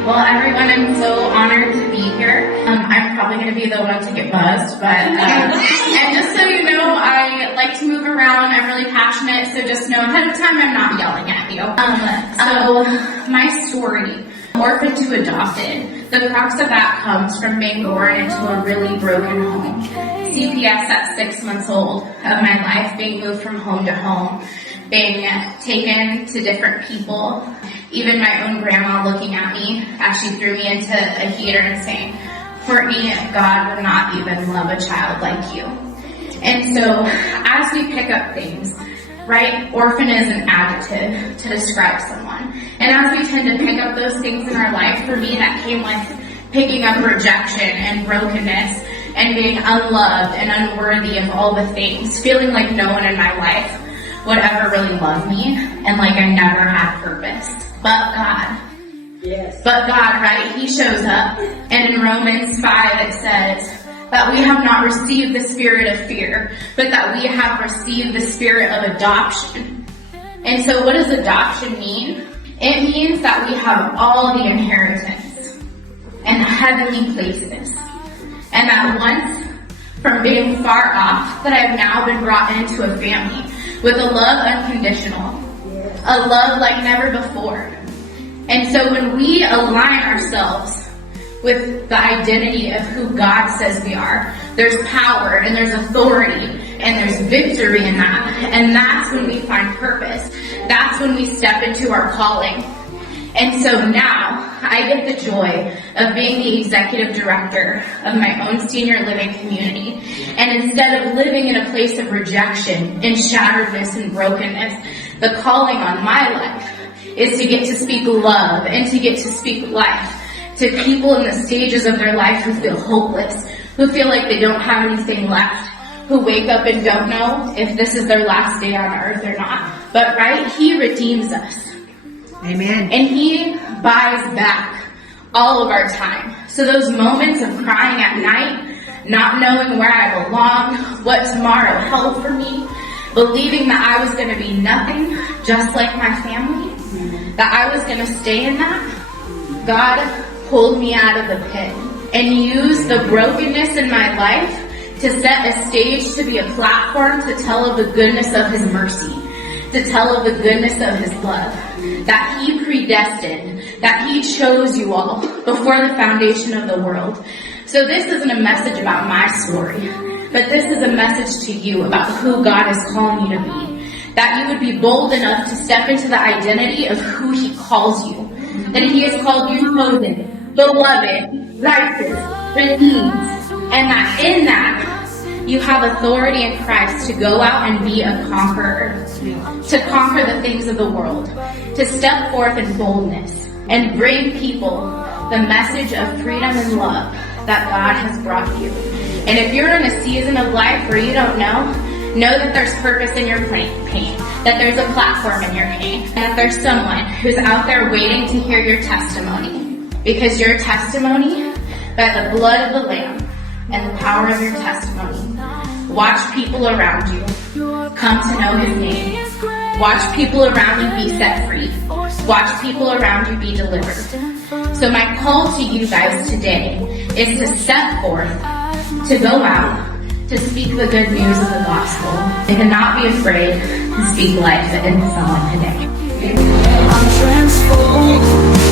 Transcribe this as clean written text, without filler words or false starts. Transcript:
Well, everyone, I'm so honored to be here. I'm probably going to be the one to get buzzed, but and just so you know, I like to move around. I'm really passionate, so just know ahead of time I'm not yelling at you. So my story, orphaned to adopted, the crux of that comes from being born into a really broken home. CPS at 6 months old of my life, being moved from home to home, being taken to different people. Even my own grandma looking at me as she threw me into a heater and saying, "Courtney, God would not even love a child like you." And so as we pick up things, right, orphan is an adjective to describe someone. And as we tend to pick up those things in our life, for me that came with picking up rejection and brokenness and being unloved and unworthy of all the things, feeling like no one in my life would ever really love me and like I never had purpose. But God. Yes. But God, right? He shows up. And in Romans 5 it says that we have not received the spirit of fear, but that we have received the spirit of adoption. And so what does adoption mean? It means that we have all the inheritance and heavenly places. And that once from being far off, that I have now been brought into a family with a love unconditional, a love like never before. And so when we align ourselves with the identity of who God says we are, there's power and there's authority and there's victory in that. And that's when we find purpose. That's when we step into our calling. And so now I get the joy of being the executive director of my own senior living community. And instead of living in a place of rejection and shatteredness and brokenness, the calling on my life is to get to speak love and to get to speak life to people in the stages of their life who feel hopeless, who feel like they don't have anything left, who wake up and don't know if this is their last day on earth or not. But right, He redeems us. Amen. And He buys back all of our time. So those moments of crying at night, not knowing where I belong, what tomorrow held for me, believing that I was going to be nothing, just like my family, that I was going to stay in that, God pulled me out of the pit and used the brokenness in my life to set a stage, to be a platform to tell of the goodness of His mercy, to tell of the goodness of His love, that He predestined, that He chose you all before the foundation of the world. So this isn't a message about my story, but this is a message to you about who God is calling you to be. That you would be bold enough to step into the identity of who He calls you. That He has called you chosen, beloved, righteous, redeemed. And that in that, you have authority in Christ to go out and be a conqueror. To conquer the things of the world. To step forth in boldness and bring people the message of freedom and love that God has brought you. And if you're in a season of life where you don't know that there's purpose in your pain, that there's a platform in your pain, and that there's someone who's out there waiting to hear your testimony. Because your testimony, by the blood of the Lamb and the power of your testimony, watch people around you come to know His name. Watch people around you be set free. Watch people around you be delivered. So my call to you guys today is to step forth, to go out, to speak the good news of the gospel, and to not be afraid to speak life into someone today. I'm transformed.